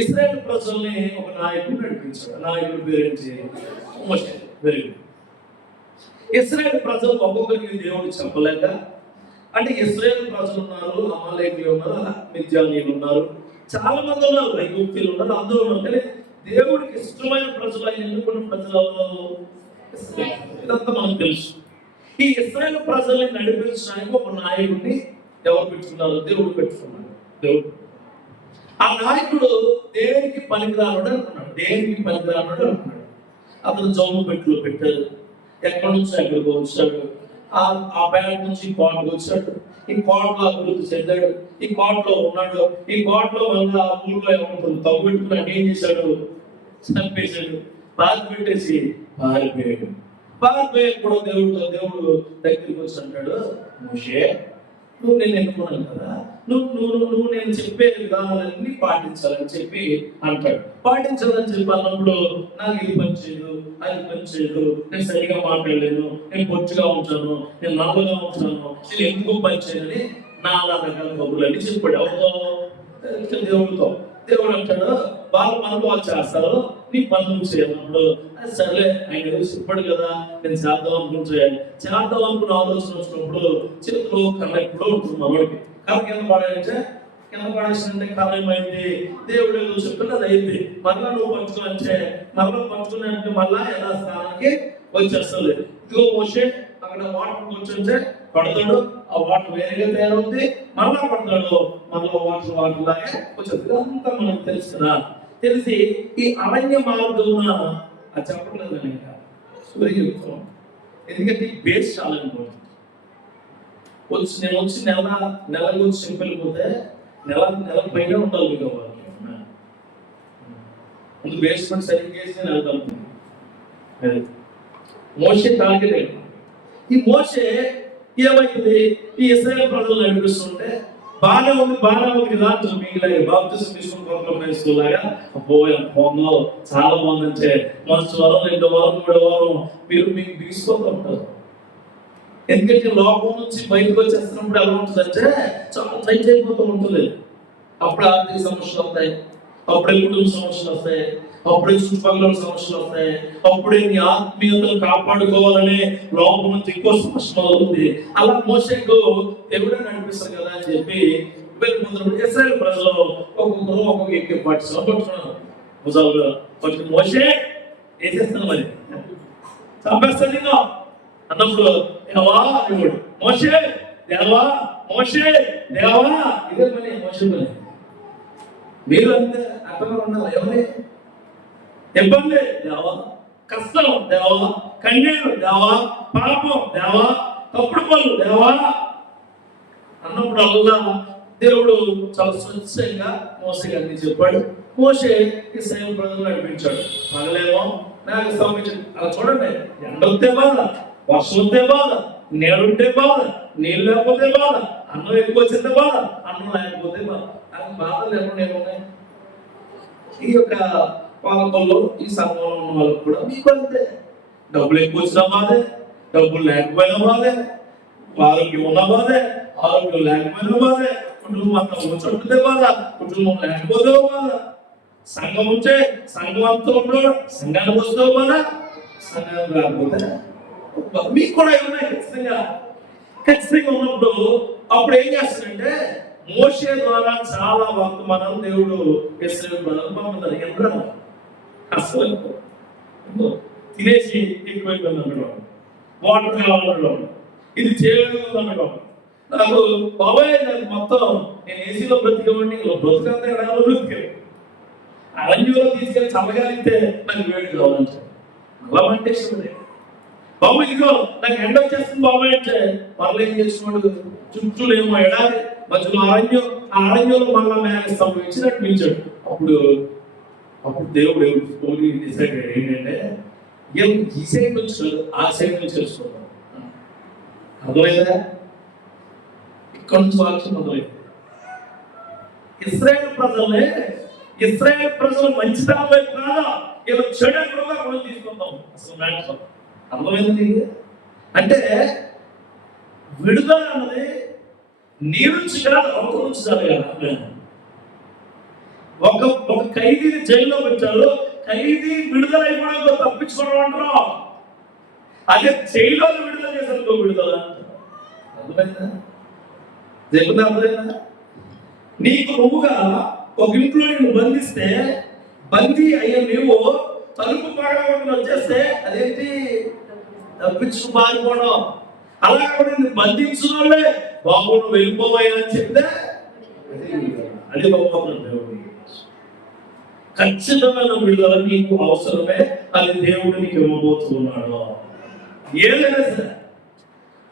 ఇశ్రాయేలు ప్రజల్ని ఒక నాయకుడు నడిపించాడు. నాయకుడు పేరేంటి? మోషే. Very good. ఇశ్రాయేలు ప్రజలు ఒక్కొక్కరికి దేవుడు చెప్పలేక, అంటే ఇశ్రాయేలు ప్రజలు ఉన్నారు, అమాలేకీయులు ఉన్నారు, మిద్యానీయులు ఉన్నారు, చాలా మంది ఉన్నారు, ఐగుప్తీయులు ఉన్నారు, అందరూ ఉన్నారు. కానీ దేవుడికి ఇష్టమైన ప్రజలు ఎన్నుకున్న ప్రజలు ఇదంతా మనకు తెలుసు. ఈ ఇశ్రాయేలు ప్రజల్ని నడిపించడానికి ఒక నాయకుడిని ఎవరు పెట్టుకున్నారు? దేవుడు పెట్టుకున్నాడు. దేవుడు ఆ నాయకుడు దేనికి పనికిరానుడు అనుకున్నాడు. దేనికి పనికిరానుడు అనుకున్నాడు. అతను జోము పెట్టులో పెట్టారు. ఎక్కడి నుంచి ఎక్కడికి వచ్చాడు. ఆ బ్యాంక్ నుంచి ఈ కోటకు వచ్చాడు. ఈ కోటలో అభివృద్ధి చెందాడు. ఈ కోటలో ఉన్నాడు. ఈ కోటలో వల్ల ఆ ఊళ్ళో ఏమంటుంది తగ్గుపెట్టుకుని ఏం చేశాడు? చంపేశాడు. బాధ పెట్టేసి పారిపోయాడు. పారిపోయాడు కూడా దేవుడు దగ్గరికి వచ్చి అంటాడు, మోషే నువ్వు నేను ఎన్నుకున్నాను కదా, నువ్వు నేను చెప్పే విధానాలన్నీ పాటించాలని చెప్పి అంటాడు. పాటించాలని చెప్పి అన్నప్పుడు నాకు ఇది పని చేయదు, అది పని చేయదు, నేను సరిగా మాట్లాడలేను, నేను పొచ్చుగా ఉంటాను, నేను నల్లగా ఉంటాను, నేను ఎందుకు పని చేయనని నాలుగు రకాల కబుర్లన్నీ చెప్పాడు. ఎవరితో? దేవుడితో. దేవుడు అంటాడు, వాళ్ళ పనులు వాళ్ళు చేస్తారు, నీ పనులు చేయనప్పుడు సర్లే ఆయన చెప్పాడు కదా, నేను చేద్దాం అనుకున్న ఆలోచన వచ్చినప్పుడు చేతిలో కళ్ళ ఎప్పుడో ఉంటుంది మనోడికి. కళ్ళ కింద పడాలంటే కింద పడేసిందంటే కళ్ళ ఏమైంది? దేవుడు ఏదో చెప్తే అది అయింది. మళ్ళా నువ్వు పంచుకుని మళ్ళీ పంచుకునే అంటే మళ్ళా యథాస్థానానికి వచ్చేస్తుంది. ఇదిగో మోషే అక్కడ వాటర్ కూర్చుంటే పడతాడు, ఆ వాటర్ వేరేగా తయారవుతుంది, మళ్ళా పడతాడు, మళ్ళీ వాటర్ లాగే వచ్చేది. ఇదంతా మనకు తెలుసు కదా. తెలిసి ఈ అరణ్య మార్గమున అది చెప్పట్లేదు ఇంకా సూర్యయుక్తం. ఎందుకంటే బేస్ చాలా ఇంపార్టెంట్. నేను వచ్చి నెలకు వచ్చి చెప్పిపోతే నెల పైన ఉండాలి మీకు వాళ్ళకి. ముందు బేస్మెంట్ సరిగ్గా వేసి నెల కలుపుతుంది. మోషే టార్గెట్. ఈ మోషే ఏమైంది? ఈ ఇశ్రాయేలు ప్రజలు నడిపిస్తుంటే బాగా ఉంది కదా. మీకు బాప్తిసం తీసుకుని పోందో చాలా బాగుందంటే మొదటి వారం, 2వ వారం, 3వ వారం మీకు బిగిసిపోతూ ఉంటారు. ఎందుకంటే లోపం నుంచి బయటకు వచ్చేస్తున్నప్పుడు ఎలా ఉంటుందంటే చాలా టైట్ అయిపోతూ ఉంటుంది. అప్పుడు ఆర్థిక సమస్యలు వస్తాయి, అప్పుడే కుటుంబ సమస్యలు వస్తాయి, అప్పుడే చుట్టుపక్కల సమస్యలు వస్తాయి, అప్పుడే నీ ఆత్మీయతను కాపాడుకోవాలనే లోపం నుంచి ఎక్కువ సమస్య అవుతుంది. అలా మోషేకు దేవుడే నడిపిస్తారు కదా అని చెప్పి ఇశ్రాయేలు ప్రజలు ఒక్కొక్క ఎక్కి పట్టుకున్నారు. భుజాలు పట్టుకుని మోషే వేసేస్తాను మరి చంపేస్తాను నేను అన్నప్పుడు దేవా దేవుడు మోషే దేవా ఇదే పని మోషే పని. మీరు అంతే అర్థంగా ఉన్నారు. ఎవరి ఇబ్బంది దేవా, కష్టం దేవా, కన్నీరు దేవా, పాపం దేవా, తప్పుడు పనులు దేవా అన్నప్పుడు అల్లా దేవుడు చాలా స్వచ్ఛంగా మోసే గారిని చెప్పాడు. మోసే ఇశ్రాయేలు ప్రజలు నడిపించాడు. పగలేమో మేఘ స్తంభించాడు. అలా చూడండి, ఎండ వస్తే బాధ, వర్షం వస్తే బాధ, నీళ్ళుంటే బాధ, నీళ్ళు లేకపోతే బాధ, అన్నం ఎక్కువ వచ్చిందే బాధ, అన్నం లేకపోతే బాధ. అది బాధలు ఎప్పుడు ఏమున్నాయి? ఈ యొక్క పాలకుల్లో ఈ సంఘంలో ఉన్న వాళ్ళకు కూడా మీకు అంతే. డబ్బులు ఎక్కువ వచ్చిన బాధే, డబ్బులు లేకపోయినా బాధే, ఆరోగ్యం ఉన్న బాధే, ఆరోగ్యం లేకపోయినా బాధే, కుటుంబం అంతా చుట్టితే బాధ, కుటుంబం లేకపోతే బాధ, సంఘం ఉంటే సంఘం అంతా ఉండవు, సంఘానికి వస్తావు బాధ, సంఘం రాకపోతే మీకు కూడా ఉన్నాయి. ఖచ్చితంగా ఉన్నప్పుడు అప్పుడు ఏం చేస్తాడంటే మోషే ద్వారా చాలా వర్తమానాలు దేవుడు ఇశ్రాయేలు ప్రజలకు పంపుతారు. ఎంత అసలు తినేసి ఎక్కువైపోయింది అనడం, వాటర్ కావాలనడం, ఇది చేయడం అనడం. నాకు బాబాయ్ నాకు మొత్తం నేను ఏసీలో బ్రతికేవాడిని, బ్రతికంటే ఎడాలో బ్రతికాను. అరణ్యంలో తీసుకెళ్ళి చల్లగాలిస్తే నాకు వేడి కావాలంటే అలా అంటే ఇష్టం. బాబు ఇదిగో నాకు ఎండ వచ్చేస్తుంది బాబాయ్ అంటే మళ్ళీ ఏం చేస్తున్నాడు? చుట్టూ ఏమో ఎడాలి, మధ్యలో అరణ్యం, ఆ అరణ్యంలో మళ్ళా మేఘ స్తంభించి నడిపించాడు. అప్పుడు దేవుడు డిసైడ్ ఏంటంటే ఈ సైడ్ నుంచి ఆ సైడ్ నుంచి తెలుసుకుంటాం. అర్థమైందా? ఇక్కడ నుంచి వాక్యం మొదలైంది. ఇశ్రాయేలు ప్రజలు మంచితనం వైపు కాదా, ఇలా చెడు ఎక్కడో అక్కడ తీసుకుంటాం. అసలు మ్యాటర్ అర్థమైంది అంటే విడుదల అన్నది నీ నుంచి కాదు, అవతల నుంచి జరగాలి. ఒక ఒక ఖైదీని జైల్లో పెట్టారు, ఖైదీ విడుదలై కూడా తప్పించుకోవడం అంటారు. అదే జైల్లో విడుదల చేశారు విడుదల అర్థమైందా? దేవుని అర్థమైందా? నీకు నువ్వుగా ఒక ఇంట్లో నువ్వు బంధిస్తే, బందీ అయ్యే నువ్వు తలుపు పగలగొట్టుకుని వచ్చేస్తే అదేంటి తప్పించుకు పారిపోవడం. అలా కూడా నేను బంధించిన వాళ్ళే బాబు నువ్వు వెళ్ళిపోవాయి అని చెప్తే అది బాగుంటుంది. దేవుడు ఖచ్చితమైన విడుదల నీకు అవసరమే, అది దేవుడు నీకు ఇవ్వబోతున్నాడు. ఏదైనా సరే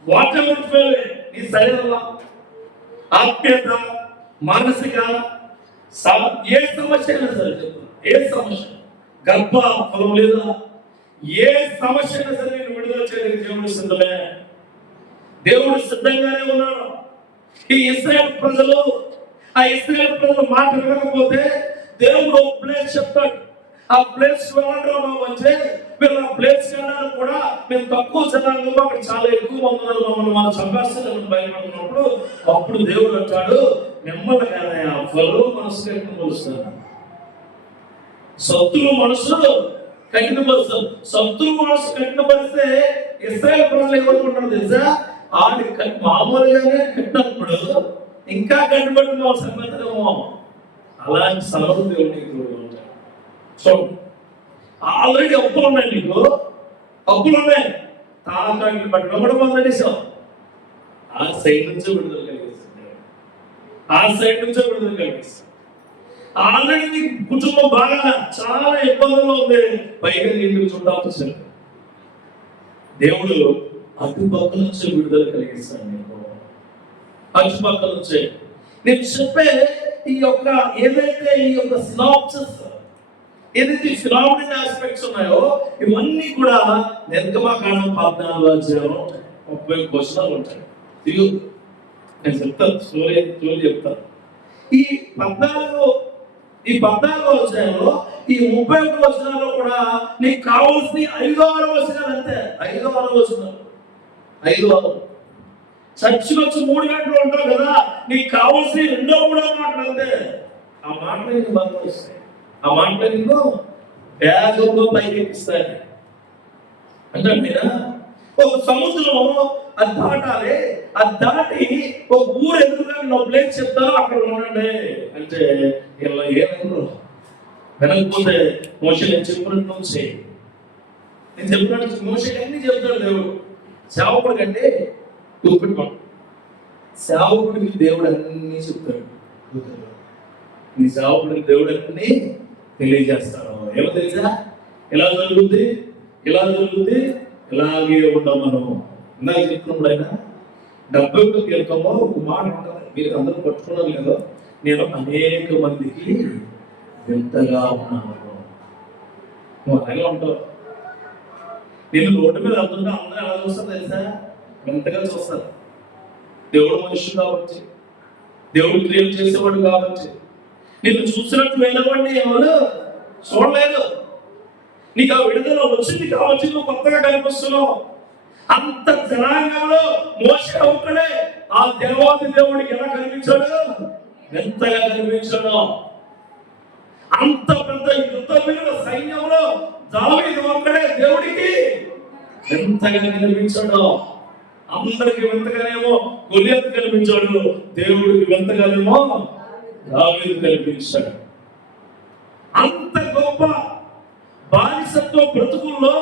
వాట్ ఎవర్ నీ శరీరంలో ఆత్మీయత, మానసిక ఏ సమస్య అయినా సరే చెప్తాను, ఏ సమస్య, గర్భ ఫలం లేదా ఏ సమస్య అయినా సరే నేను విడుదల చేయడానికి దేవుడు సిద్ధమే. దేవుడు సిద్ధంగానే ఉన్నాడు. ఈ ఇశ్రాయేలు ప్రజలు మాట వినకపోతే దేవుడు ఒక ప్లేస్ చెప్తాడు. ఆ ప్లేస్ వెళ్ళండి బాబు అంటే వీళ్ళు ఆ ప్లేస్ వెళ్ళడానికి కూడా మేము తక్కువ జనాలు, అక్కడ చాలా ఎక్కువ మంది ఉన్నారు, మమ్మల్ని మనం చంపేస్తాం భయపడుతున్నప్పుడు అప్పుడు దేవుడు అంటాడు నెమ్మదిగానే ఆ ఫలో మనసు కట్టినపరుస్తారు. శత్రువు మనసు కట్టినపరుస్తారు. శత్రువు మనసు కట్టినపరిస్తే ఇశ్రాయేలు ప్రజలు ఏమనుకుంటారు తెలుసా? ఆడి మామూలుగానే కట్టినప్పుడు ఇంకా కట్టుబడి మా సంగతేమో. అలాంటి సలహు దేవుడికి చూడండి. ఆల్రెడీ అప్పులు ఉన్నాయి, నీకు అప్పులు ఉన్నాయి, తాళాలు పట్టుకుని కూడా మొదలెట్టేసావు. ఆ సైడ్ నుంచే విడుదల కలిగిస్తుంది, ఆ సైడ్ నుంచే విడుదల కలిగిస్తుంది. ఆల్రెడీ నీ కుటుంబం బాగా చాలా ఇబ్బందుల్లో ఉంది, పైగా నీకు చూడాల్సి వచ్చింది. దేవుడు అటుపక్క నుంచే విడుదల కలిగిస్తాడు. నీకు అటుపక్క నుంచే నేను చెప్పే ఈ యొక్క ఏదైతే ఈ యొక్క సినాప్సిస్, ఏదైతే ఫినామినల్ ఆస్పెక్ట్స్ ఉన్నాయో ఇవన్నీ కూడా నిర్గమకాండం 14వ అధ్యాయం 30 వచనాలు ఉంటాయి. నేను చెప్తాను, స్టోరీ చెప్తాను. ఈ 14వ అధ్యాయంలో ఈ 31 వచనాల్లో కూడా నీకు కావాల్సిన 5వ వచనాలు అంతే. 5వ వచనాలు 5వ చర్చికి వచ్చి 3 గంటలు ఉంటావు కదా, నీకు కావాల్సిన 2వ మాటలు అంతే. ఆ మాటలు నీకు బాగా వస్తాయి, ఆ మాటలు నిన్ను వేగంగా పైకి ఎక్కిస్తాయి. అంటే మీరా ఒక సముద్రం అది దాటాలి, అది దాటి ఒక ఊరు ఎదురుగా నా ప్లేస్ చెప్తాను అక్కడ ఉండండి అంటే ఇలా ఏమో వెనకపోతే మోషే నేను చెప్పినట్టు నుంచి నేను చెప్పినట్టు మోషే అన్ని చెప్తాడు దేవుడు. సేవకుడు కంటే చూపెట్టుకోండి, సేవకుడికి దేవుడు అన్ని చెప్తాడు. నీ సేవకుడికి దేవుడు అన్ని తెలియజేస్తాడు. ఏమో తెలుసా? ఎలా జరుగుద్ది, ఇలా జరుగుద్ది, ఇలాగే ఉంటాం మనం. ఇందాక చెప్తున్నప్పుడు అయినా 71 కీర్తనలో ఒక మాట ఉంటుంది, మీరు అందరూ పట్టుకున్నారు లేదో, నేను అనేక మందికి వింతగా ఉన్నాను. నువ్వు అలాగే ఉంటావు. నేను రోడ్డు మీద వెళ్తుంటే అందరూ ఎలా చూస్తారు తెలుసా? వింతగా చూస్తారు. దేవుడు మనుషుడు కాబట్టి, దేవుడు క్రియలు చేసేవాడు కాబట్టి నిన్ను చూసినట్టు వెళ్ళవాడిని ఎవరు చూడలేదు. నీకు ఆ విడుదల వచ్చింది కావచ్చు, నువ్వు కొత్తగా కనిపిస్తున్నావు. అంత జనాంగంలో మోషే ఒక్కడే ఆ దేవాది దేవుడికి ఎలా కనిపించాడు? ఎంతగా కనిపించాడు. అంత పెద్ద యుద్ధమైన సైన్యంలో దావీదు ఒక్కడే దేవుడికి ఎంతగా కనిపించాడు. అందరికి వింతగానేమో గొలియాతు కనిపించాడు, దేవుడికి వింతగానేమో దావీదు కనిపించాడు. అంత గొప్ప బానిసత్వ బ్రతుకుల్లో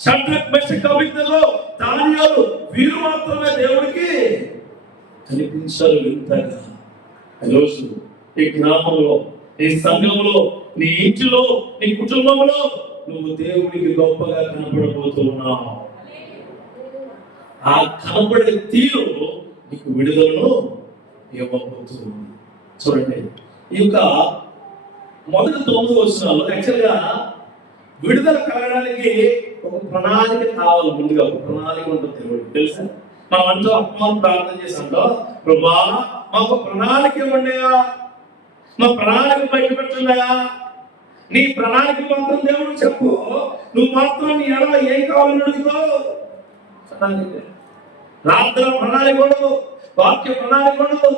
షడ్రక్ మెషక్ అబేద్నెగో దానియేలు వీరు మాత్రమే దేవుడికి కనిపించారు వింతగా. ఈరోజు ఈ గ్రామంలో, ఈ సంఘంలో, నీ ఇంటిలో, నీ కుటుంబంలో నువ్వు దేవుడికి గొప్పగా కనపడబోతున్నావు. ఆ కనపడే తీరు నీకు విడుదలను ఇవ్వబోతుంది. చూడండి, ఈ యొక్క మొదటి 9 వచనాల్లో యాక్చువల్గా విడుదల కలగడానికి ఒక ప్రణాళిక కావాలి. ముందుగా ఒక ప్రణాళిక ఉంటుంది దేవుడికి తెలుసా? మనం అంటూ అమ్మాను ప్రార్థన చేసాంటో, ప్రభా మాకు ప్రణాళిక ఇవ్వండియా, మా ప్రణాళిక బయట పెట్టండియా. నీ ప్రణాళిక మాత్రం దేవుడు చెప్పు, నువ్వు మాత్రం నీ ఎడల ఏం కావాలని అడుగుతావు? ప్రార్థన ప్రణాళిక ఉండదు, వాక్య ప్రణాళిక ఉండదు,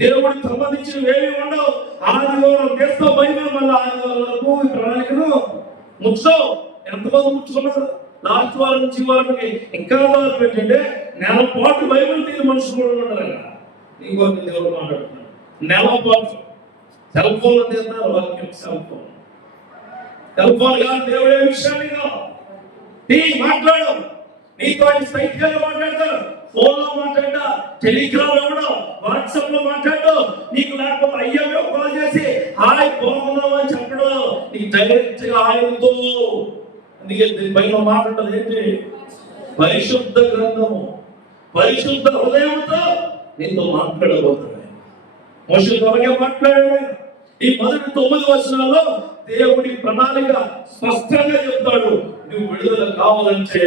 దేవుడికి సంబంధించినవి ఏమి ఉండవు. ఆదివారం చేస్తావు బైబిల్, మళ్ళీ ఆదివారం వరకు ఈ ప్రణాళికను ముచ్చావు. ఎంతమంది ముచ్చుకున్నారు? లాస్ట్ వారం నుంచి వారానికి ఇంకా దాదాపు ఏంటంటే నెల పాటు బైబిల్ తీరు మనుషులు కూడా ఉన్నారు. ఇంకొక దేవుడు మాట్లాడుతున్నాడు, నెల పాటు సెల్ ఫోన్లో తీస్తారు వాక్యం. సెల్ ఫోన్ కాదు దేవుడే విషయాన్ని మాట్లాడు. నీతో ఆయన సైట్గా మాట్లాడతారు, ఫోన్ లో మాట్లాడా, టెలిగ్రామ్ ఇవ్వడం, వాట్సాప్ లో మాట్లాడు. నీకు లేకపోతే అయ్యో కాల్ చేసి హాయ్ బాగున్నావు అని చెప్పడం, నీకు డైరెక్ట్ గా ఆయనతో. అందుకే పైన మాట్లాడదు ఏంటి? పరిశుద్ధ గ్రంథము, పరిశుద్ధ హృదయంతో నీతో మాట్లాడబోతున్నాయి. మనుషులు త్వరగా మాట్లాడాడు. ఈ మొదటి 9 వచనాల్లో దేవుడి ప్రణాళిక స్పష్టంగా చెప్తాడు. నువ్వు విడుదల కావాలంటే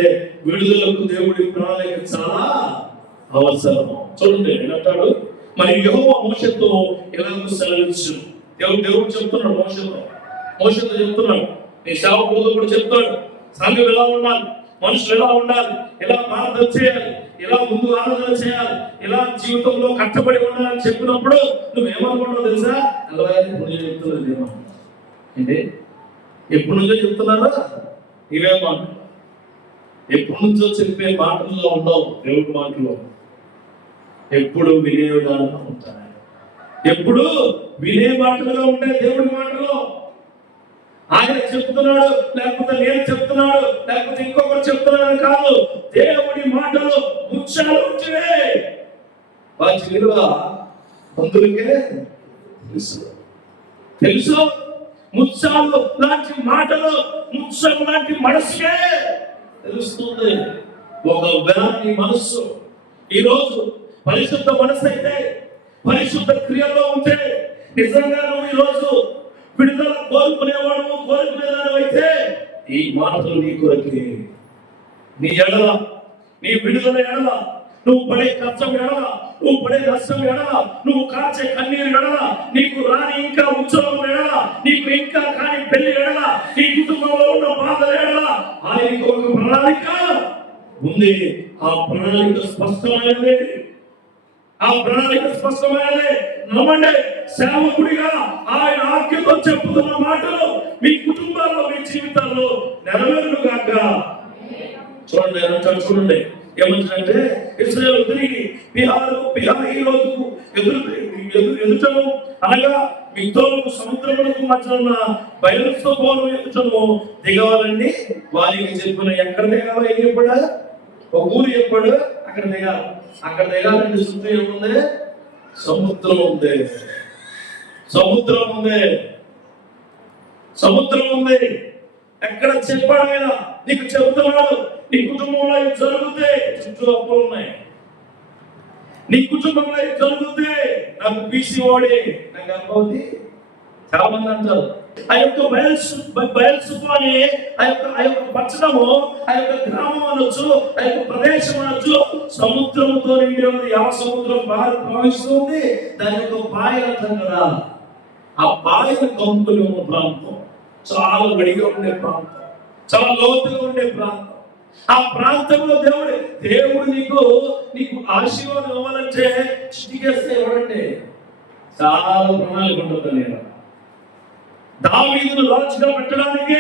విడుదలకు దేవుడి ప్రణాళిక చాలా అవసరం. చూడండి అంటాడు, మరి యెహోవా మోషేతో ఎలాగో సెలవిచ్చు. దేవుడు చెప్తున్నాడు మోషేతో చెప్తున్నాడు, నీ సేవకుడితో కూడా చెప్తాడు, సంఘం ఎలా ఉండాలి, మనుషులు ఎలా ఉండాలి, ఎలా ప్రార్థన చేయాలి, ఎలా ముందు ఆరాధన చేయాలి, ఎలా జీవితంలో కష్టపడి ఉండాలని చెప్పినప్పుడు నువ్వేమనుకుంటావు తెలుసా? ఎప్పుడు చెప్తున్నది అంటే ఎప్పుడు నుంచో చెప్తున్నారా? ఇవే మాటలు ఎప్పుడు నుంచో చెప్పే మాటల్లో ఉండవు. దేవుడి మాటలు ఎప్పుడు వినేవిగా ఉంటాయి. ఎప్పుడు వినే మాటలుగా ఉంటాయి దేవుడి మాటలు. ఆయన చెప్తున్నాడు, లేకపోతే నేను చెప్తున్నాడు, లేకపోతే ఇంకొకరు చెప్తున్నాడు కాదు. దేవుడి మాటలు ముత్యాలు ఉంటే వాటి విలువ బంధువులకే తెలుసు. ముత్యాలు లాంటి మాటలు, ముత్యం లాంటి మనసుకే తెలుస్తుంది. ఒక వేళ మనస్సు ఈరోజు పరిశుద్ధ మనసు అయితే, పరిశుద్ధ క్రియలో ఉంటే, నిజంగా నువ్వు ఈరోజు విడుదల కోరుకునేదాని అయితే ఈ మాటలు నీ కొరకే. నీ ఎడల, నీ విడుదల ఎడల, నువ్వు పడే కష్టం ఎడల, నువ్వు పడే నష్టం ఎడల, నువ్వు కాచే కన్నీరు ఎడల, నీకు రాని ఇంకా ఉత్సవం ఎడల, నీకు ఇంకా కాని పెళ్లి ఎడల, నీ కుటుంబంలో ఉన్న బాధల ఎడల ఆయనకు ఒక ప్రణాళిక ఉంది. ఆ ప్రణాళిక స్పష్టమైనది. ఆ ప్రణాళిక స్పష్టమైనది. నమ్మండి, సేవకుడిగా ఆయన ఆజ్ఞతో చెప్పుతున్న మాటలు మీ కుటుంబాల్లో, మీ జీవితాల్లో నెరవేరును గాక. చూడండి ఏమంటే ఇశ్రాయేలు తిరిగి పిహాహీరోతుకు ఎదుటను, అనగా మిగ్దోలుకు సముద్రమునకు మధ్య ఉన్న బయలుస్తోను ఎదుటను దిగవాలని వారికి చెప్పిన. ఎక్కడ దిగాలో ఏం చెప్పాడా? ఒక ఊరు చెప్పాడు, అక్కడ దిగాలి. అక్కడ దిగాలంటే చుట్టూ ఏముంది? సముద్రం ఉంది. సముద్రం ఉంది. సముద్రం ఉంది. ఎక్కడ చెప్పాడు ఆయన? నీకు చెబుతున్నాడు, నీ కుటుంబంలో జరుగుతే చుట్టూ అప్పులు ఉన్నాయి. నీ కుటుంబంలో జరుగుతే నాకు పీసీఓడి, నాకు గర్భవతి. చాలా మంది అంటారు ఆ యొక్క బయల్సుపు అని ఆ యొక్క పట్టణము, ఆ యొక్క గ్రామం అనొచ్చు, ఆ యొక్క ప్రదేశం అనొచ్చు, సముద్రంతో నిండి ఉంది. సముద్రం బాగా ప్రవహిస్తుంది. దాని యొక్క పాయలు అంటాం కదా, ఆ పాయలు కంపులు ఉన్న ప్రాంతం, చాలా గడిగా ఉండే ప్రాంతం, చాలా లోతుగా ఉండే ప్రాంతం. ఆ ప్రాంతంలో దేవుడు నీకు ఆశీర్వాదం ఇవ్వాలంటే చిటికేస్తే ఇవ్వడండి. చాలా ప్రణాళిక ఉంటుంది. దావీదును రాజుగా పెట్టడానికి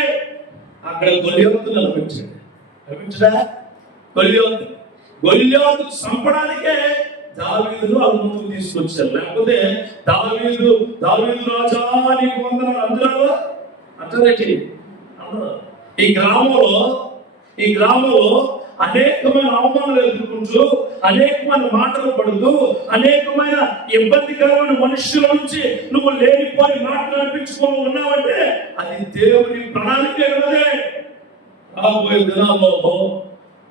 అక్కడ గొల్యాతును నిలబెట్టాడా? గొల్యాతు చంపడానికే దావీదును వాళ్ళ ముందుకు తీసుకొచ్చారు. లేకపోతే దావీదు రాజా నీకు వందనాలు అందరూ అంటారేంటి? ఈ గ్రామంలో అనేకమైన అవమానాలు ఎదుర్కొంటూ, అనేకమైన మాటలు పడుతూ, అనేకమైన ఇబ్బందికరమైన మనుషుల నుంచి నువ్వు లేనిపోయి మాట్లాడిపించుకొని ఉన్నావంటే అది దేవుని ప్రణాళిక. రాబోయే దినాల్లో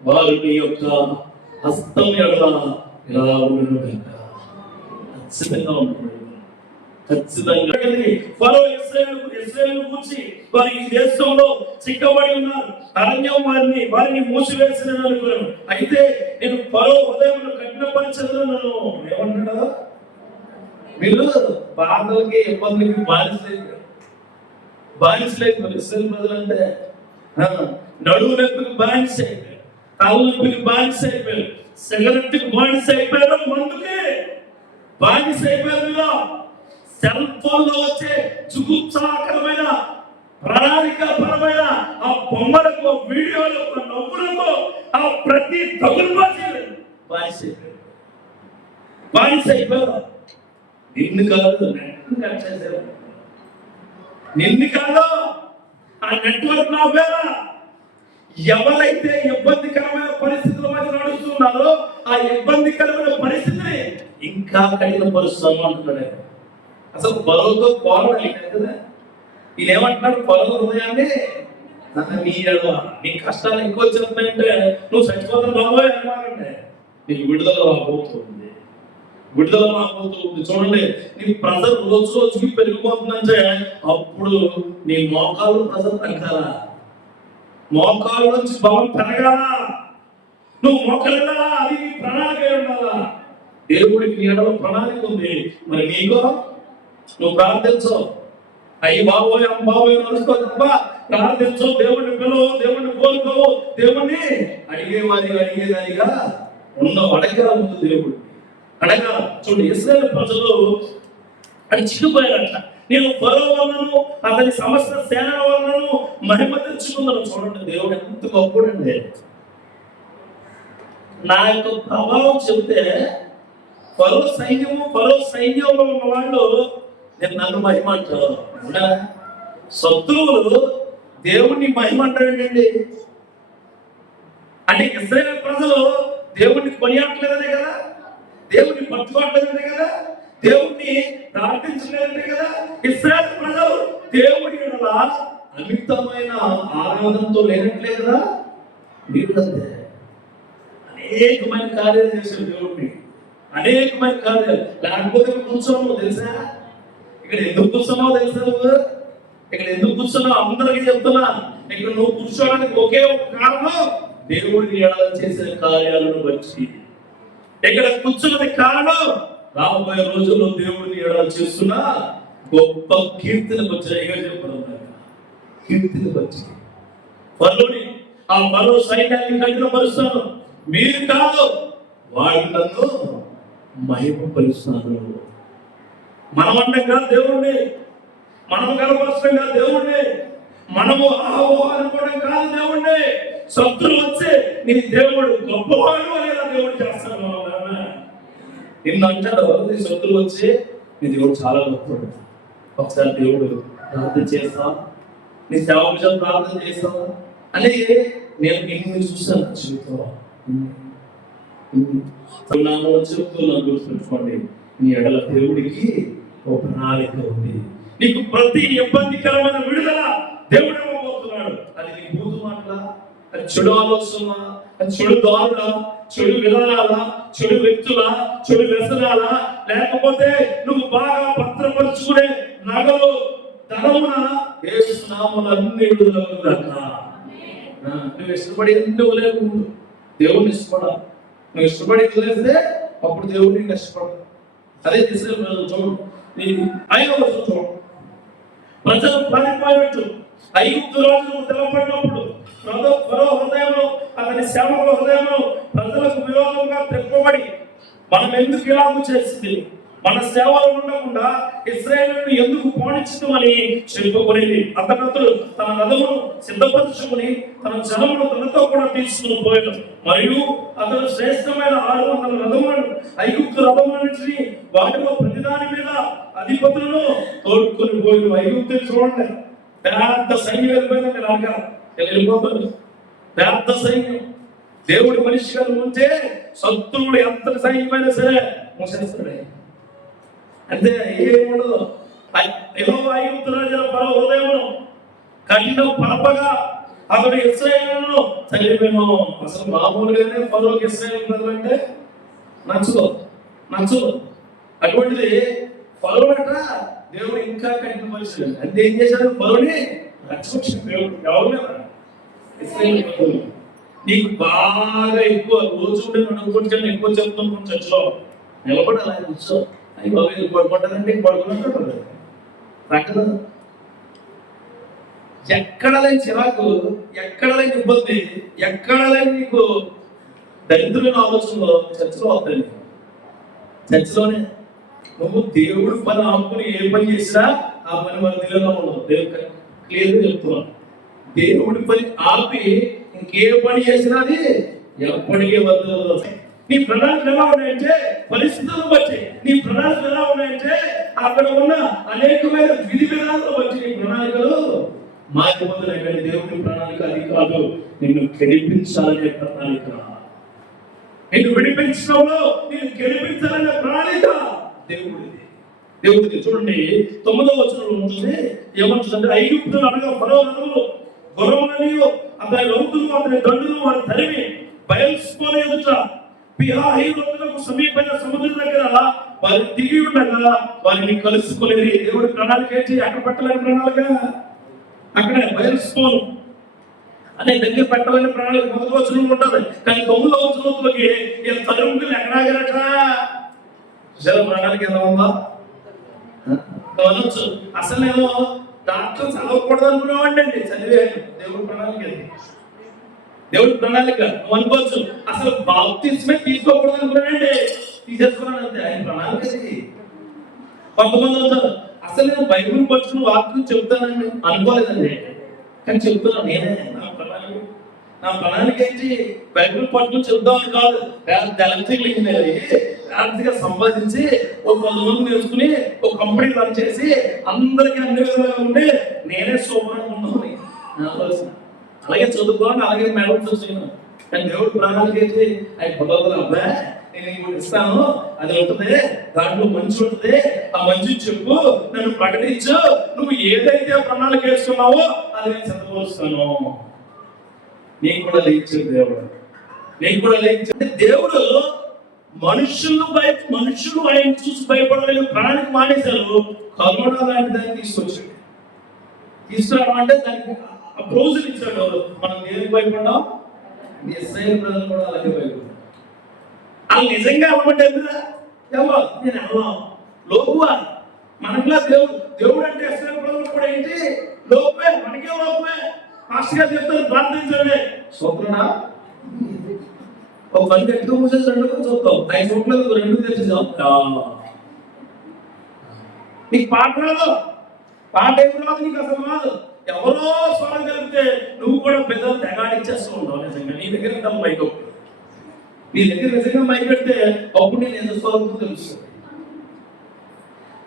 వారు నీ యొక్క హస్తం ఎలా ఖచ్చితంగా ఉంటుంది. ఖచ్చితంగా ఫరో ఇశ్రాయేలు గురించి వారి ఈ దేశంలో చిక్కబడి ఉన్నారు. అరణ్యం వారిని మూసివేసిన అనుకున్నాను. అయితే నేను ఫరో హృదయంలో కఠినపరిచను. ఏమంటున్నా? మీరు బాధలకి, ఇబ్బందులకి బానిసలేదు. ఇశ్రాయేలు ప్రజలంటే నడువు నొప్పికి బానిస అయిపోయారు, తల నొప్పికి బానిస అయిపోయారు, సిగరెట్కి బానిస అయిపోయారు, మందుకే బానిస అయిపోయారు మీరు. సెల్ ఫోన్ లో వచ్చే జుగుప్సాకరమైన ప్రణాళికాపరమైన ఆ బొమ్మలకు, వీడియోలకు, నవ్వులకు, ఆ ప్రతి తగులుబాటు బానిస అయిపోయారు. నిన్ను కాదు, నిన్ను కాదు, ఆ నెట్వర్క్ నా పేర. ఎవరైతే ఇబ్బందికరమైన పరిస్థితుల మధ్య నడుస్తున్నారో ఆ ఇబ్బందికరమైన పరిస్థితిని ఇంకా కఠినపరుస్తాము అంటున్నాడు. అసలు పొలతో పోరాడాలి కదా. ఈయన ఏమంటున్నాడు? పొల హృదయాన్ని నీ కష్టాలు ఎక్కువ వచ్చినాయంటే నువ్వు చచ్చిపోతావు బాబోయ్ అన్నారంటే నీకు విడుదల రాబోతుంది, విడుదల రాబోతుంది. చూడండి, నీ ప్రజలు రోజు రోజుకి పెరిగిపోతుందంటే అప్పుడు నీ మోకాలు ప్రజలు తగ్గాల, మోకాలు నుంచి బలం పెరగాల, నువ్వు మోకలేదా, అది నీ ప్రణాళిక ఉండాలా. దేవుడికి నీ ఎడల ప్రణాళిక ఉంది. మరి నీకో నువ్వు ప్రార్థించు, అయ్యి బాబోయ్ అమ్మ బాబోయ్ నడుచుకో తప్ప ప్రార్థించు, దేవుడిని పిలువు, దేవుడిని కోరుకోవు, దేవుడిని అడిగేదానిగా ఉన్నావు. అడగల ముందు దేవుడు అడగల. చూడండి, ఇశ్రాయేలు ప్రజలు అని చిక్కుపోయారట. నేను ఫరో వలనను అతని సమస్త సేన వలనను మహిమ తెచ్చుకుందాను. చూడండి, దేవుడు ఎంత గొప్పడండి. నా యొక్క ప్రభావం చెబితే ఫరో సైన్యంలో ఉన్న వాళ్ళు నేను నన్ను మహిమ అంటారు. శత్రువులు దేవుణ్ణి మహిమ అంటారండి. అంటే ఇశ్రాయేలు ప్రజలు దేవుణ్ణి కొనియాడలేదనే కదా, దేవుణ్ణి పట్టుకోవట్లేదనే కదా, దేవుణ్ణి ప్రార్థించలేదంటే కదా. ఇశ్రాయేలు ప్రజలు దేవుడి ఎడల అమితమైన ఆరాధనతో లేనట్లే కదా. మీరు అనేకమైన కార్యాలు చేశారు దేవుడిని, అనేకమైన కార్యాలు. లేకపోతే కూర్చోమో తెలుసా? ఇక్కడ ఎందుకు కూర్చున్నావు తెలుసా? నువ్వు ఇక్కడ ఎందుకు కూర్చున్నావు అందరికీ చెప్తున్నా. ఇక్కడ నువ్వు కూర్చోడానికి ఒకే ఒక కారణం, దేవుడిని ఎడల చేసిన కార్యాలను బట్టి. ఇక్కడ కూర్చున్నది కారణం, రాబోయే రోజుల్లో దేవుడిని ఎడల చేస్తున్న గొప్ప కీర్తిని బట్టి. చెప్పడం కీర్తిని బట్టి ఫరోని, ఆ ఫరో సైన్యాన్ని కఠినపరుస్తాను, మీరు కాదు వాళ్ళు నన్ను మహిమపరుస్తున్నారు. మనమంటే కాదు దేవుణ్ణి, మనం గర్వపరచడం కాదు దేవుణ్ణి, మనము అనుకోవడం కాదు దేవుణ్ణి. శత్రువు వచ్చి నీ దేవుడు గొప్పవాడు అనేలా దేవుడు చేస్తాడు. నిన్ను అంటాడు, నీ శత్రువు వచ్చి నీ దేవుడు చాలా గొప్పవాడు. ఒకసారి దేవుడు ప్రార్థన చేస్తావా, నీ సేవ ప్రార్థన చేస్తావా అని నేను నిన్ను చూస్తాను. జీవితంలో చెప్తున్నాను, గుర్తుపెట్టుకోండి, నీ ఎడల దేవుడికి ఒక ప్రణాళిక ఉంది. నీకు ప్రతి ఇబ్బందికరమైన విడుదల దేవుడు ఇవ్వబోతున్నాడు. అది నీ బూతు మాటల, అది చెడు ఆలోచన, అది చెడు దారుల, చెడు విధానాల, చెడు వ్యక్తుల, చెడు వ్యసనాల, లేకపోతే నువ్వు బాగా భద్రపరుచుకునే నగలు, ధనమున యేసు నామములో అన్ని విడుదల. నువ్వు ఇష్టపడి ఎన్ని వదిలేదు, దేవుడిని ఇష్టపడాలి. నువ్వు ఇష్టపడి వదిలేస్తే అప్పుడు దేవుడిని ఇష్టపడాలి. అదే ఇశ్రాయేలు ప్రజలు. చూడండి, 5వ వచనం, ప్రజలు పారిపోయినట్టు ఐగుప్తు రాజును తెలపడినప్పుడు ఫరో హృదయంలో, అతని సేవకుల హృదయంలో ప్రజలకు విరోధంగా తిప్పబడి మనం ఎందుకు ఇలాగూ చేసింది, మన సేవలు ఉండకుండా ఇశ్రాయేలును ఎందుకు పోనించమని చెప్పుకునేది. అతను తన రథమును సిద్ధపరచుకుని తన జనమును తనతో కూడా తీసుకుని పోయాడు. మరియు అతను శ్రేష్టమైన 600 రథములను ఐగుప్తు రథములన్నింటినీ వాటిలో ప్రతిదాని మీద అధిపతులను తోడుకొని పోయాడు. ఐగుప్తుని చూడండి, పెద్ద సైన్యం వెళ్ళిపోయిందండి. రాగా వెళ్ళిపోతాడు పెద్ద సైన్యం. దేవుడి మనిషి గారు ఉంటే శత్రువుడు ఎంత సైన్యమైనా సరే మోసేస్తాడే. అంటే ఏముండదు. యెహోవా ఐగుప్తు రాజుల ఫరో హృదయమును కఠిన పరపగా అతడు ఇశ్రాయేలును చదివేమో. అసలు మామూలుగానే ఫరోకి ఇశ్రాయేలు ప్రజలు అంటే నచ్చదు. అటువంటిది ఫరోనట దేవుడు ఇంకా కఠిన పరిస్థితి. అంటే ఏం చేశాడు? ఫరోని రక్షించిన దేవుడు ఎవరు కదా, ఇశ్రాయేలు ప్రజలు. నీకు బాగా ఎక్కువ రోజు కొంచెం ఎక్కువ చెప్తాం చర్చలో నిలబడి అలా కూర్చో. అవి బాబు పడుకుంటారంటే పడుకున్నట్టు రక్కదు. ఎక్కడ లేని చిరాకు, ఎక్కడ లేని ఇబ్బంది, ఎక్కడ లేని నీకు దరిద్రమైన ఆలోచనలో చర్చలో వస్తాయి. చర్చలోనే నువ్వు దేవుడు పని ఆపుకుని ఏ పని చేసినా ఆ పని వర్ధిల్లుగా ఉండదు. దేవుడు క్లియర్గా చెప్తున్నాను. దేవుడి పని ఆపి ఇంకే పని చేసినా అది ఎప్పటికీ వర్ధిల్లదు. నీ ప్రణాళికలు ఎలా ఉన్నాయంటే పరిస్థితులను బట్టి, నీ ప్రణాళికలు ఎలా ఉన్నాయంటే అక్కడ ఉన్న అనేకమైన విధి విధానాలను బట్టి నీ ప్రణాళికలు మారిపోతున్నాయి. కానీ దేవుడి ప్రణాళిక అది కాదు. నిన్ను గెలిపించాలనే ప్రణాళిక, నిన్ను విడిపించడంలో నేను గెలిపించాలనే ప్రణాళిక దేవుడిది. చూడండి 9వ వచనంలో ఉంటుంది. ఏమంటుందంటే, ఐగుప్తులు అనగా ఫరో రథములు గుర్రములనియు అతని రౌతులు అతని దండులు వారి తరిమి బయల్సుకొని ఎదుట పిహాహీరులకు సమీపమైన సముద్రం దగ్గర వారి దిగి ఉండగా వారిని కలుసుకునేది. దేవుడి ప్రణాళిక ఏంటి? అక్కడ పెట్టలేని ప్రణాళిక, అక్కడే బయల్సుకోను అనే దగ్గర పెట్టలేని ప్రణాళిక 1వ వచనంలో ఉంటుంది. కానీ 9వ వచనంలోకి తరుములు ఎక్కడాగరట ప్రణాళిక ఎలా ఉందా అనొచ్చు. అసలు నేను దాంట్లో చదవకూడదు అనుకునేవాడిని అండి, చదివాను. దేవుడి ప్రణాళిక, దేవుడి ప్రణాళిక నువ్వు అనుకోవచ్చు. అసలు బాప్తిస్మే తీసుకోకూడదు అనుకున్నానండి, తీసేసుకున్నాను అంతే. ఆయన ప్రణాళిక. కొంతమంది అవుతారు, అసలు నేను బైబిల్ పట్టుకుని వాక్యం చెప్తానండి అనుకోలేదండి, కానీ చెప్తున్నాను నేనే. నా ప్రణాళిక ఏంటి? బైబిల్ పట్టుకుని చెప్దామని కాదు, ఆర్థిక సంపాదించి ఒక 10 మంది నేర్చుకుని ఒక కంపెనీ రన్ చేసి అందరికీ అన్ని విధాలుగా ఉండి నేనే సూపర్గా ఉన్నామని నా ఆలోచన. అలాగే చదువుకోవాలి, అలాగే మేడం చూస్తున్నాను. కానీ దేవుడు ప్రణాళిక ఏంటి? ఆయన పొలవల అబ్బాయి నేను ఇంకోటి ఇస్తాను, అది ఉంటుంది, దాంట్లో మంచి ఉంటుంది, ఆ మంచి చెప్పు, నన్ను ప్రకటించు, నువ్వు ఏదైతే ప్రణాళిక వేసుకున్నావో అది నేను చదవస్తాను. నీకు కూడా లేచాడు దేవుడు, నీకు కూడా లేచాడు. దేవుడు మనుషులు ఆయన చూసి భయపడలేదు, ప్రణాళిక మానేశారు. కరోనా లాంటి దాన్ని తీసుకురావడం దానికి రోజులు ఇచ్చాడు. మనం దేనికి భయపడ్డాం? ఇశ్రాయేలు ప్రజలు కూడా అలాగే భయపడ్డారు. వాళ్ళు నిజంగా అవ్వమంటే ఎవరు నేను అవ్వం లోపువా. మనకులా దేవుడు అంటే ఇశ్రాయేలు ప్రజలు కూడా ఏంటి? లోపే, మనకే లోపే. మాస్టర్ గారు చెప్తారు ప్రార్థించండి, సూత్రనా ఒక పని గట్టిగా మూసేసి 2 చూస్తాం, 5 సూట్లేదు 2 తెచ్చేసాం. నీకు పాట రాదు, పాట ఏమి రాదు, నీకు అసలు రాదు. ఎవరో స్వరం కలిపితే నువ్వు కూడా పెద్దలు తెగాడిచ్చేస్తూ ఉంటావు. నిజంగా నీ దగ్గర మైక్, నీ దగ్గర నిజంగా మైక్ పెడితే అప్పుడు నేను ఎంత స్వరంతో తెలుస్తుంది.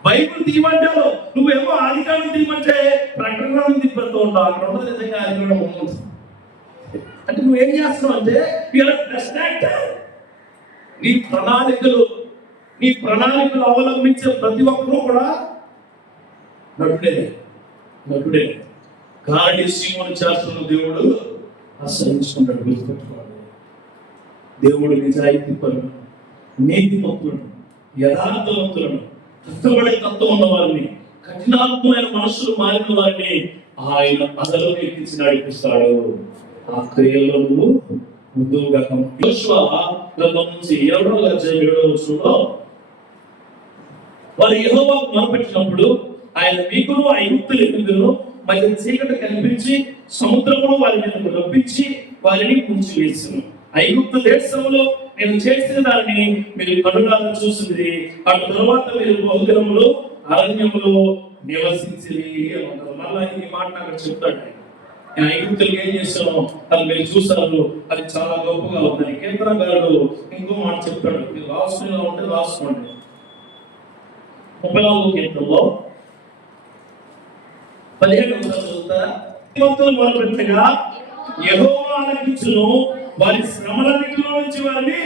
బైబుల్ తీయమంటావు, నువ్వేమో ఆదికాండం తీయమంటే ప్రకటన తిప్పుతూ ఉంటావు. అక్కడ ఉన్నది నిజంగా ఆదికాండం ఉంటుంది. అంటే నువ్వేం చేస్తున్నావు అంటే నీ ప్రణాళికలు అవలంబించే ప్రతి ఒక్కరూ కూడా నటుడే. గాడి సీమను చేస్తున్న దేవుడు అసహించుకుంటాడు. గుర్తుపెట్టుకోవాలి, దేవుడు నిజాయితీ పరుడు, నీతిమంతులను, యథార్థవంతులను, కష్టపడే తత్వం ఉన్న వారిని, కఠినాత్మైన మనుషులు మారిన వారిని ఆయన అదలో ఎక్కించి నడిపిస్తాడు. ఆ క్రియల్లో నువ్వు ముందుగా యోషువ గ్రంథం నుంచి 7వ అధ్యాయం 7వ వచనంలో వారు యెహోవాకు మొరపెట్టినప్పుడు ఆయన మీకును ఐగుప్తులను మధ్య చీకటి కనిపించి సముద్రమును వారి మీద రప్పించి వారిని ముంచివేసెను. ఐగుప్తు దేశంలో నేను చేసిన దానిని మీరు కనులారా చూసింది. ఆ తరువాత మీరు బహుదినములు అరణ్యములో నివసించిరి అంటారు. మళ్ళా ఈ మాట అక్కడ చెప్తాడు. నేను ఐగుప్తులు ఏం చేశాను అది మీరు చూసారు, అది చాలా గొప్పగా ఉందని. కీర్తనకారుడు ఇంకో మాట చెప్తాడు, మీరు రాసుకుని ఉంటే రాసుకోండి. 34వ కీర్తనలో 17వ చదువుతారా? మొదలుపెట్టగా యెహోవా ఆలకించును, వారి శ్రమలన్నిటిలో నుంచి వారిని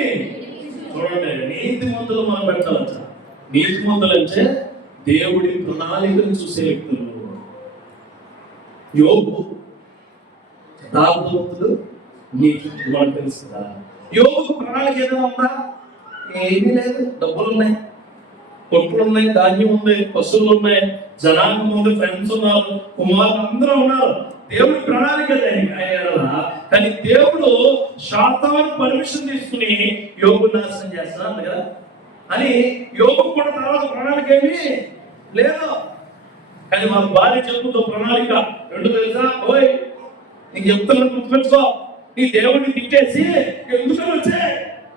చూడండి. నీతిమంతులు మనం పెట్టాలంట. నీతిమంతులు అంటే దేవుడి ప్రణాళికను చూసే వ్యక్తులు. యోబు యథార్థవంతుడు, నీతిమంతుడు అని తెలుస్తుందా? యోబుకు ప్రణాళిక ఏదైనా ఉందా? ఏమీ లేదు. డబ్బులు ఉన్నాయి, కొట్లు ఉన్నాయి, ధాన్యం ఉంది, పశువులు ఉన్నాయి, జనాంగం ఉంది, ఫ్రెండ్స్ ఉన్నారు, కుమారులు అందరూ ఉన్నారు. దేవుడి ప్రణాళిక కానీ దేవుడు శాతాను పర్మిషన్ తీసుకుని యోబుని నాశనం చేస్తున్నాడు కదా అని యోబు కూడా తర్వాత ప్రణాళిక ఏమీ లేదు. కానీ మా భార్య చెప్పుతో ప్రణాళిక 2 తెలుసా? ఓయ్ నీకు చెప్తున్నాను, గుర్తుపెట్టుకో, నీ దేవుడిని తిట్టేసి ఎందుకని వచ్చే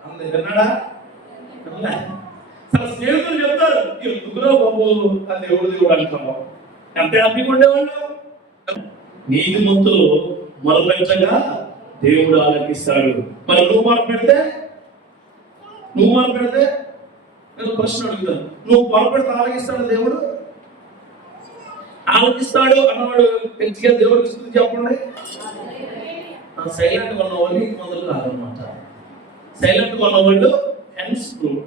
అంది. విన్నాడా? అసలు స్నేహితులు చెప్తారు ఎందుకురా బాబు ఆ దేవుడు అంటాము. ఎంత హ్యాపీగా ఉండేవాళ్ళు. నీతిమంతులు మొదలుపెట్టగా దేవుడు ఆలకిస్తాడు. మరి నువ్వు మొదలుపెడితే నేను ప్రశ్న అడుగుతాను, నువ్వు పొరపెడితే ఆలకిస్తాడు దేవుడు? ఆలోచిస్తాడు అన్నవాడు పెంచిగా దేవుడికి స్తుతి చెప్పండి. సైలెంట్ ఉన్నవాళ్ళు నీతిమంతులు కాదనమాట. సైలెంట్ ఉన్నవాళ్ళు హెన్స్ ప్రూవ్.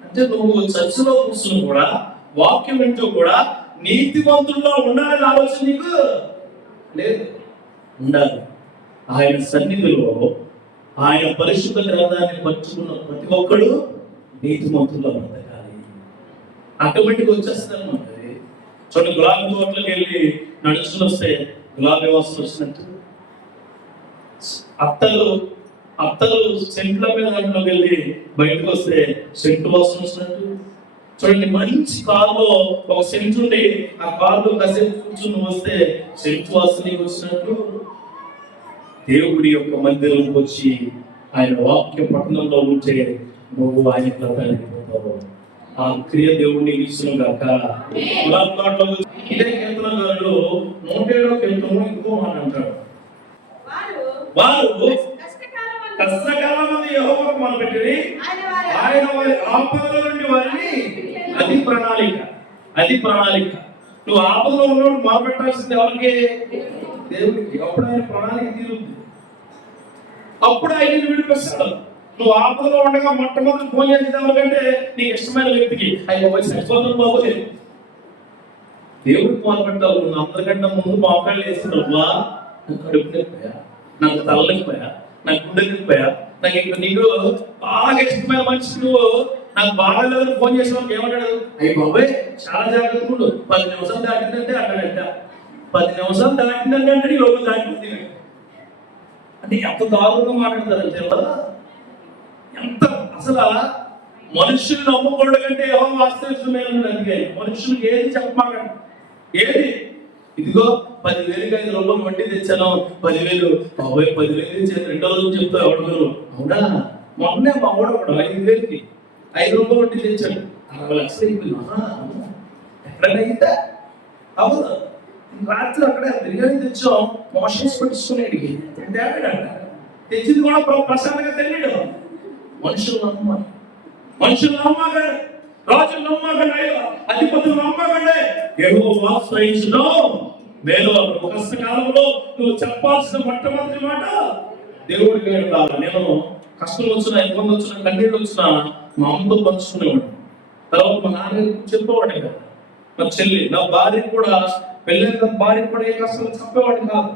అంటే నువ్వు చర్చలో కూర్చుని కూడా వాక్యం వింటూ కూడా నీతిమంతుల్లో ఉండాలని ఆలోచన నీకు లేదు. ఉండాలి. ఆయన సన్నిధిలో ఆయన పరిశుద్ధ గ్రంథాన్ని పంచుకున్న ప్రతి ఒక్కడు నీతిమంతుల్లో బ్రతకాలి. ఆటోమేటిక్ వచ్చేస్తాను మనది. చూడండి, గులాబీ తోటలోకి వెళ్ళి నడుచుకుని వస్తే గులాబీ వాసన వచ్చినట్టు, అత్తలు సెంట్ల మీద దాంట్లోకి వెళ్ళి బయటకు వస్తే సెంటు వాసన వచ్చినట్టు. చూడండి, మంచి కారులో ఒక సెంటు ఉండి ఆ కారులో కాసేపు కూర్చుని వస్తే సెంటు వాసన వచ్చినట్టు. దేవుడి యొక్క మందిరంకి వచ్చి ఆయన వాక్య పట్టణంలో ఉంటే నువ్వు ఆయన ప్రధానికి పోతావు. ఆ క్రియ దేవుడిని ఇస్తున్నాం కాక. ఇదే కీర్తనగారుడు 107వ కీర్తనలో ఇంకో మాట అంటాడు, వారు కష్టకాలం మంది యెహోవాకు మొరపెట్టిరి, ఆయన వారి ఆపదల నుండి వారిని. అది ప్రణాళిక. నువ్వు ఆపదలో ఉన్నప్పుడు మొరపెట్టాల్సింది ఎవరికి? దేవుడికి. అప్పుడు ఆయన ప్రణాళిక తీరుతుంది. అప్పుడు ఆయన విడిపిస్తాడు. నువ్వు ఆపదలో ఉండగా మొట్టమొదటి ఫోన్ చేసేది ఎవరికంటే నీకు ఇష్టమైన వ్యక్తికి. ఆయన సరిపోతుంది బాబోలేదు. దేవుడికి మొదలుపెట్టావు. నువ్వు అందరికంటే ముందు మోకాళ్ళు వేస్తున్నావు. నాకు కడుపు నొప్పిపోయా, నాకు తల నొప్పిపోయా, నాకు గుండె నొప్పిపోయా, నాకు ఇంకా నీకు బాగా ఇష్టమైన మనిషి నువ్వు నాకు బాగా లేదని ఫోన్ చేసిన వాళ్ళకి ఏమంటాడు? అయ్యి బాబాయ్ చాలా జాగ్రత్త ఉండు, 10 నిమిషాలు దాటిందంటే అంటాడంట. 10 నిమిషాలు దాటిందంటే అంటే ఈ లోపల దాటింది అంటే ఎంత దారుణంగా మాట్లాడతారంటే ఎంత అసలు మనుషులు నమ్మకూడదు కంటే ఎవరు వాస్తవిస్తున్నాయని అడిగాయి. మనుషులకు ఏది చెప్పమాకండి. ఏది ఇదిగో 10,000కి 5 రూపాయలు వడ్డీ తెచ్చాను, 10,000 10,000 తెచ్చాను, 2 రోజులు చెప్తా ఎవరు? అవునా? మొన్నే మా కూడా 5,000కి 5 రూపాయలు వడ్డీ తెచ్చాడు, 60 లక్షలు అయిపోయింది. ఎక్కడైనా అయితే అవును. రాత్రి అక్కడ బిర్యానీ తెచ్చాం, మోషన్స్ పెట్టించుకునేది తేడాడంట. తెచ్చింది కూడా ప్రశాంతంగా తెలియడు. మనుషులు నమ్మకండి, రాజులు నమ్మకండి, అధిపతులు నమ్మకండి. యెహోవా ఆశ్రయించును మేలు. కష్టకాలంలో నువ్వు చెప్పాల్సిన మొట్టమొదటి మాట దేవుడికి ఉండాలి. నేను కష్టం వచ్చినా, ఇబ్బంది వచ్చినా, కన్నీళ్ళు వచ్చినా మా అమ్మతో పంచుకునేవాడు. తర్వాత మా నాన్న చెప్పేవాడే కదా. నా చెల్లి, నా భార్య కూడా పెళ్ళైన భార్య కూడా ఏ కష్టం చెప్పేవాడు కాదు.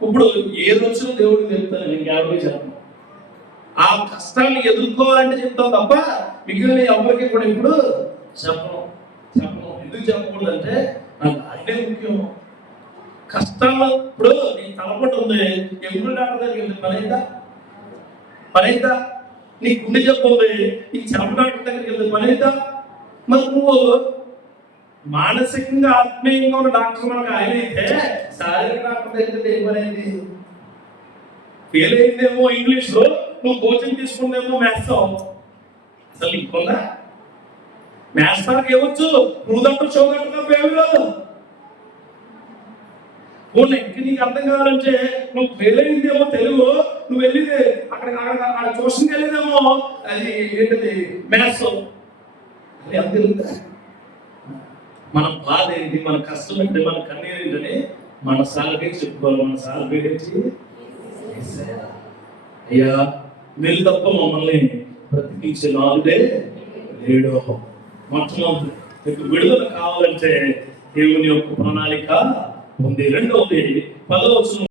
ఇప్పుడు ఏది వచ్చినా దేవుడికి చెప్తాను. నేను ఎవరికి చెప్పను. ఆ కష్టాన్ని ఎదుర్కోవాలంటే చెప్తాం తప్ప మిగిలిన ఎవరికి కూడా ఇప్పుడు చెప్పను. ఎందుకు చెప్పకూడదు అంటే నాకు ఆయనే ముఖ్యం. కష్టాలు ఇప్పుడు నీకు తలపట్టు ఉంది, ఎప్పుడు డాక్టర్ దగ్గరికి వెళ్తే పని అయిందా? నీ గుండె జబ్బు ఉంది, నీకు చెంప డాక్టర్ దగ్గరికి వెళ్తే పని అయిందా? మరి నువ్వు మానసికంగా ఆత్మీయంగా ఉన్న డాక్టర్ మనకు ఆయన అయితే శారీరక డాక్టర్ దగ్గర ఏం పని అయింది? ఫెయిల్ అయిందేమో ఇంగ్లీష్ లో, నువ్వు కోచింగ్ తీసుకుందేమో మ్యాథ్స్. అసలు ఇంకొందా మ్యాథ్స్ వరకు ఏవచ్చు, నువ్వుదంటూ చదువుదంటూ తప్ప ఏమి లేదు. ఇంక నీకు అర్థం కావాలంటే నువ్వు ఫెయిల్ అయిందేమో తెలుగు, నువ్వు వెళ్ళింది అక్కడ ట్యూషన్కి వెళ్ళేదేమో అది ఏంటది మ్యాథ్స్. అది అంత తెలుగుదా? మన బాధ ఏంటి, మన కష్టం ఏంటి, మన కన్నీరు ఏంటని మన సార్కే చెప్పుకోవాలి. మన సార్ పేరించి అయ్యా వీళ్ళు తప్ప మమ్మల్ని బ్రతికించే నాలుడే లేడు. మొట్టమొదటి మీకు విడుదల కావాలంటే దేవుని యొక్క ప్రణాళిక ఉంది. రెండవది 10వ వచనం